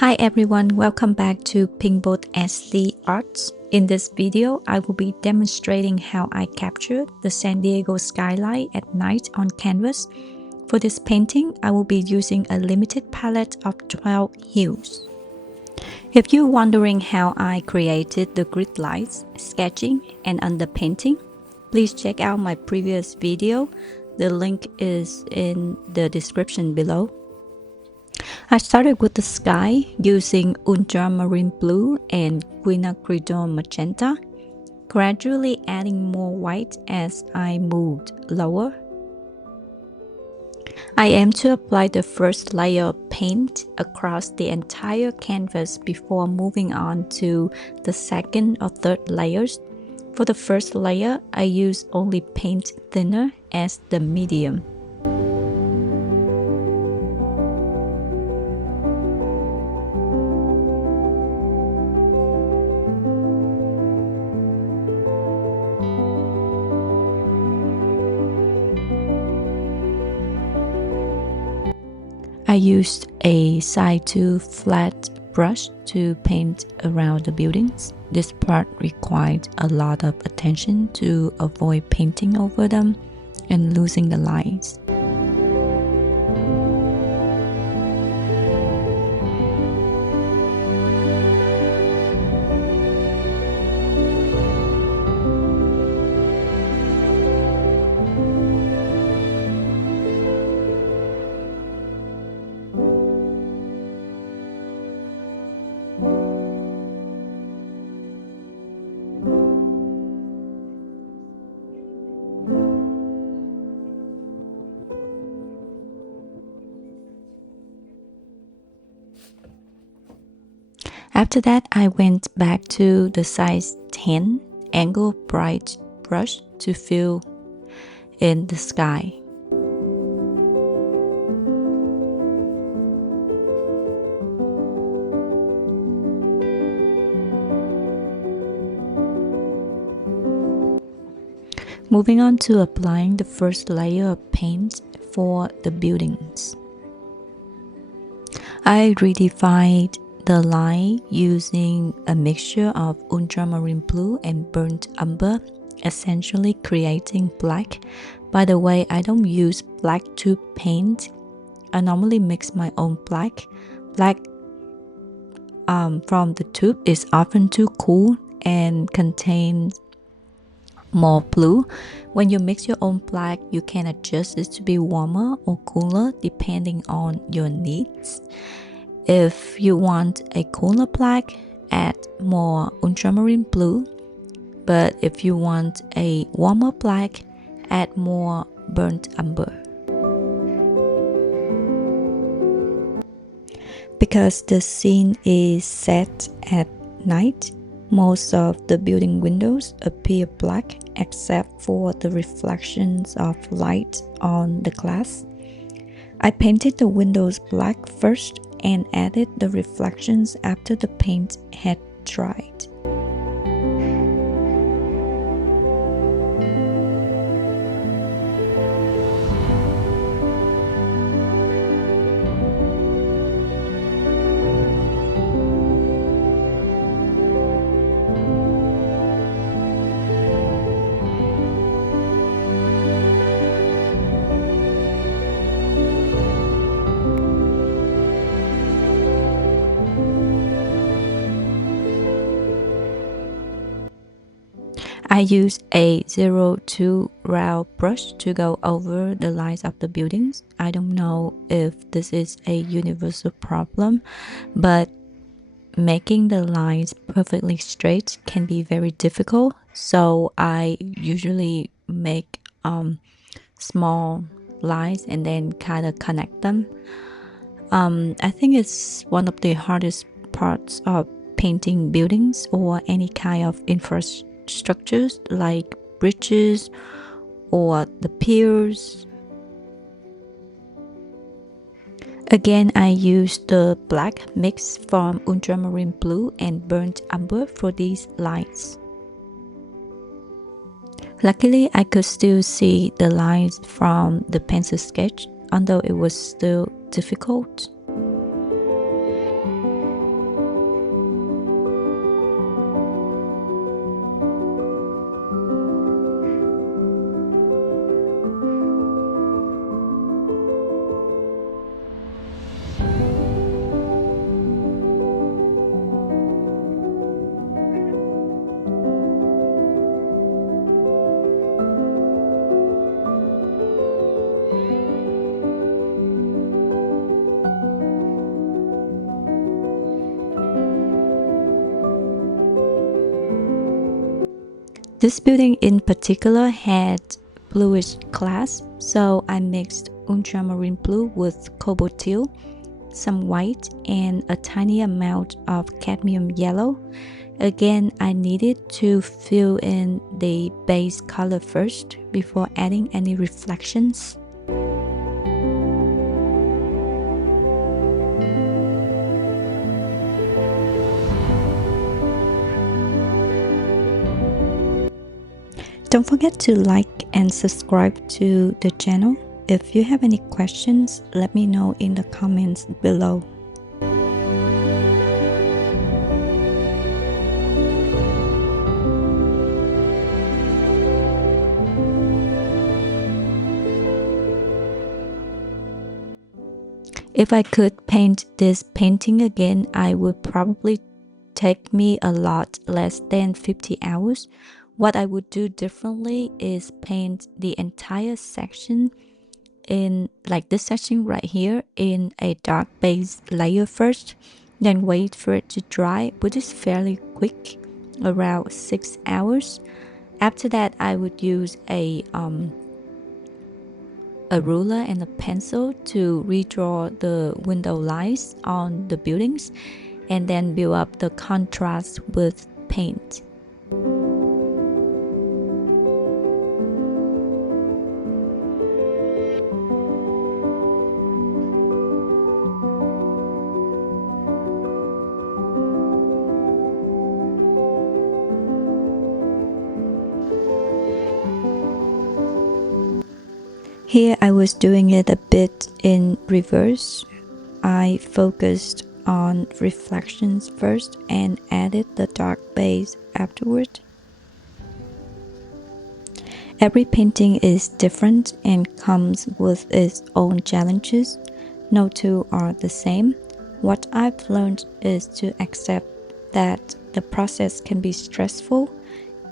Hi everyone, welcome back to Pinkboard SD Arts. In this video, I will be demonstrating how I captured the San Diego skyline at night on canvas. For this painting, I will be using a limited palette of 12 hues. If you're wondering how I created the grid lines, sketching, and underpainting, please check out my previous video. The link is in the description below. I started with the sky using ultramarine blue and quinacridone magenta, gradually adding more white as I moved lower. I aim to apply the first layer of paint across the entire canvas before moving on to the second or third layers. For the first layer, I use only paint thinner as the medium. I used a side to flat brush to paint around the buildings. This part required a lot of attention to avoid painting over them and losing the lines. After that, I went back to the size 10 angle bright brush to fill in the sky. Moving on to applying the first layer of paint for the buildings. I redefined the line using a mixture of ultramarine blue and burnt umber, essentially creating black. By the way, I don't use black tube paint. I normally mix my own black. Black from the tube is often too cool and contains more blue. When you mix your own black, you can adjust it to be warmer or cooler depending on your needs. If you want a cooler black, add more ultramarine blue. But if you want a warmer black, add more burnt umber. Because the scene is set at night, most of the building windows appear black except for the reflections of light on the glass. I painted the windows black first and added the reflections after the paint had dried. I use a 02 round brush to go over the lines of the buildings. I don't know if this is a universal problem, but making the lines perfectly straight can be very difficult. So I usually make small lines and then kind of connect them. I think it's one of the hardest parts of painting buildings or any kind of infrastructures like bridges or the piers. Again, I used the black mix from ultramarine blue and burnt umber for these lines. Luckily, I could still see the lines from the pencil sketch, although it was still difficult. This building in particular had bluish glass, so I mixed ultramarine blue with cobalt teal, some white, and a tiny amount of cadmium yellow. Again, I needed to fill in the base color first before adding any reflections. Don't forget to like and subscribe to the channel. If you have any questions, let me know in the comments below. If I could paint this painting again, I would probably take me a lot less than 50 hours. What I would do differently is paint the entire section in, like this section right here, in a dark base layer first, then wait for it to dry, which is fairly quick, around 6 hours. After that, I would use a ruler and a pencil to redraw the window lines on the buildings and then build up the contrast with paint. Here I was doing it a bit in reverse. I focused on reflections first and added the dark base afterward. Every painting is different and comes with its own challenges. No two are the same. What I've learned is to accept that the process can be stressful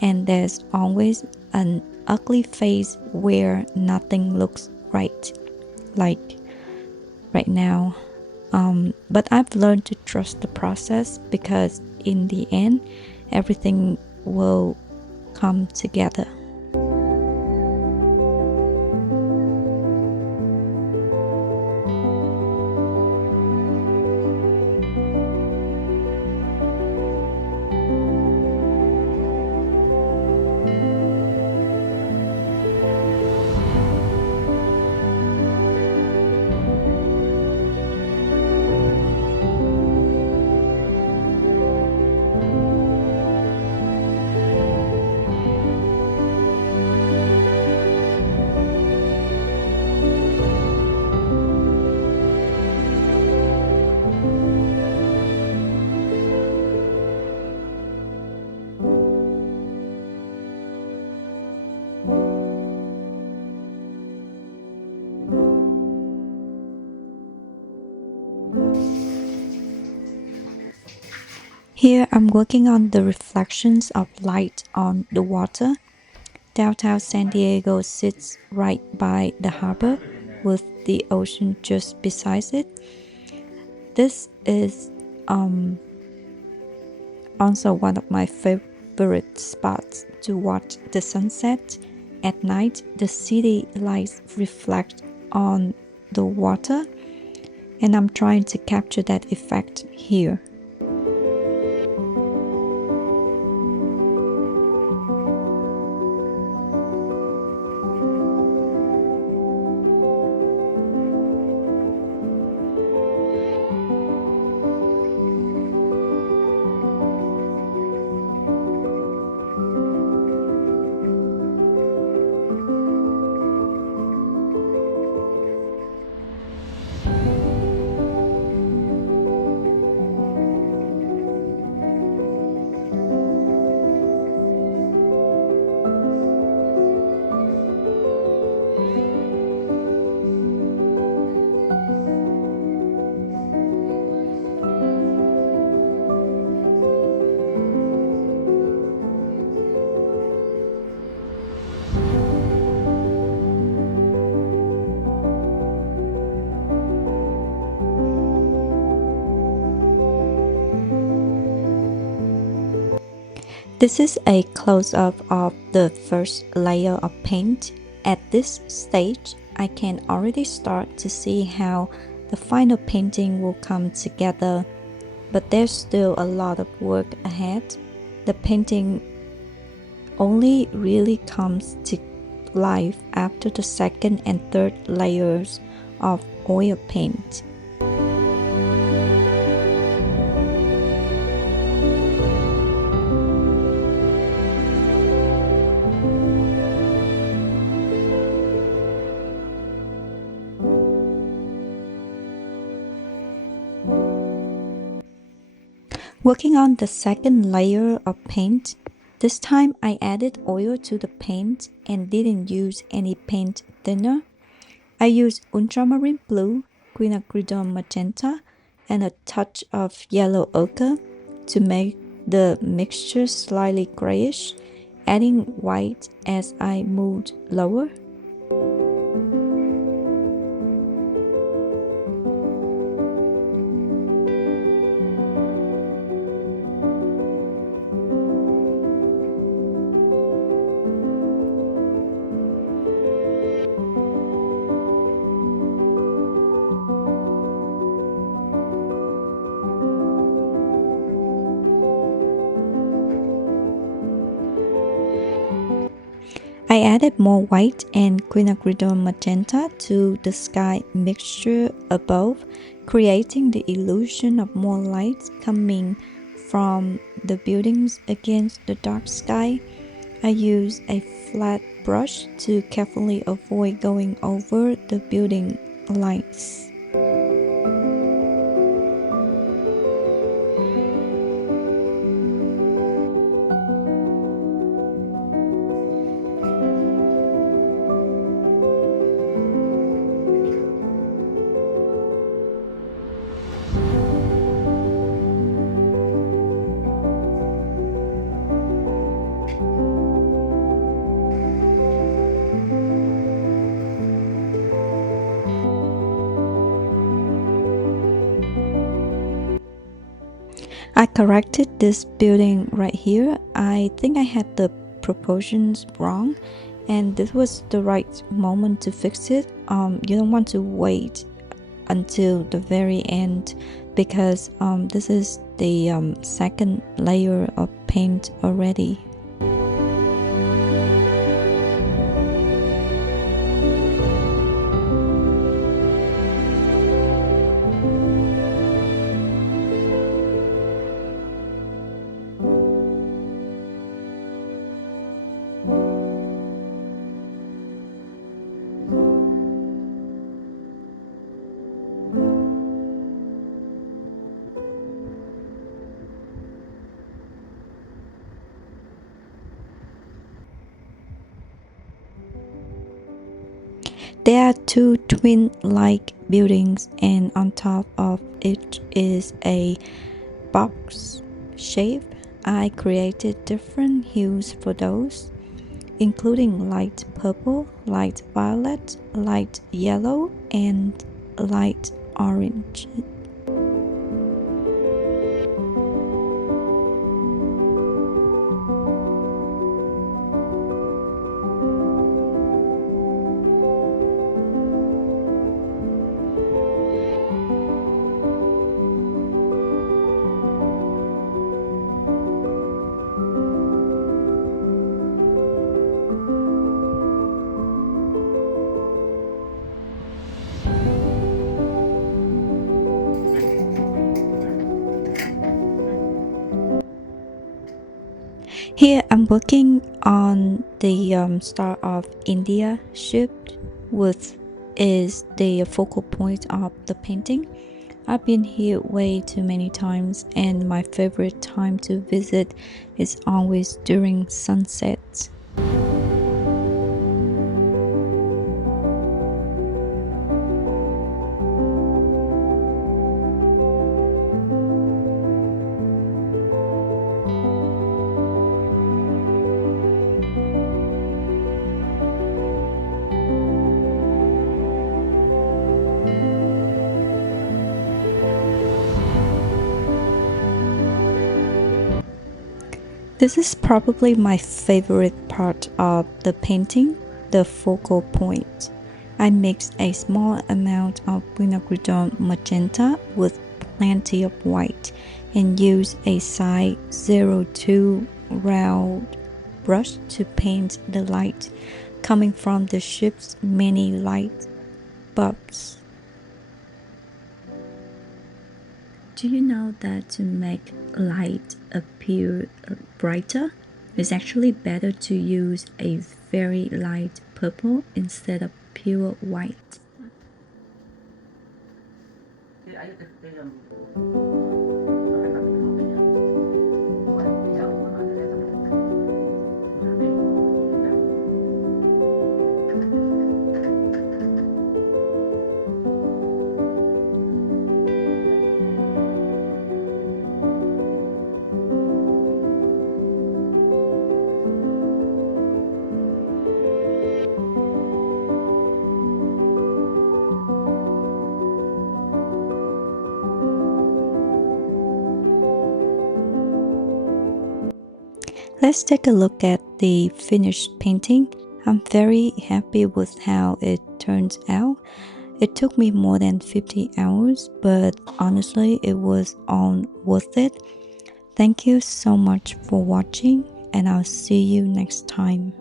and there's always an ugly phase where nothing looks right, like right now. But I've learned to trust the process because in the end, everything will come together. Here I'm working on the reflections of light on the water. Downtown San Diego sits right by the harbor with the ocean just beside it. This is also one of my favorite spots to watch the sunset. At night, the city lights reflect on the water, and I'm trying to capture that effect here. This is a close-up of the first layer of paint. At this stage, I can already start to see how the final painting will come together, but there's still a lot of work ahead. The painting only really comes to life after the second and third layers of oil paint. Working on the second layer of paint, this time I added oil to the paint and didn't use any paint thinner. I used ultramarine blue, quinacridone magenta, and a touch of yellow ochre to make the mixture slightly grayish, adding white as I moved lower. I added more white and quinacridone magenta to the sky mixture above, creating the illusion of more light coming from the buildings against the dark sky. I used a flat brush to carefully avoid going over the building lights. I corrected this building right here. I think I had the proportions wrong, and this was the right moment to fix it. You don't want to wait until the very end because this is the second layer of paint already. There are two twin-like buildings, and on top of it is a box shape. I created different hues for those, including light purple, light violet, light yellow, and light orange. Here I'm working on the Star of India ship, which is the focal point of the painting. I've been here way too many times, and my favorite time to visit is always during sunset. This is probably my favorite part of the painting, the focal point. I mixed a small amount of quinacridone magenta with plenty of white and used a size 02 round brush to paint the light coming from the ship's many light bulbs. Do you know that to make light appear brighter, it's actually better to use a very light purple instead of pure white? Let's take a look at the finished painting. I'm very happy with how it turns out. It took me more than 50 hours, but honestly, it was all worth it. Thank you so much for watching, and I'll see you next time.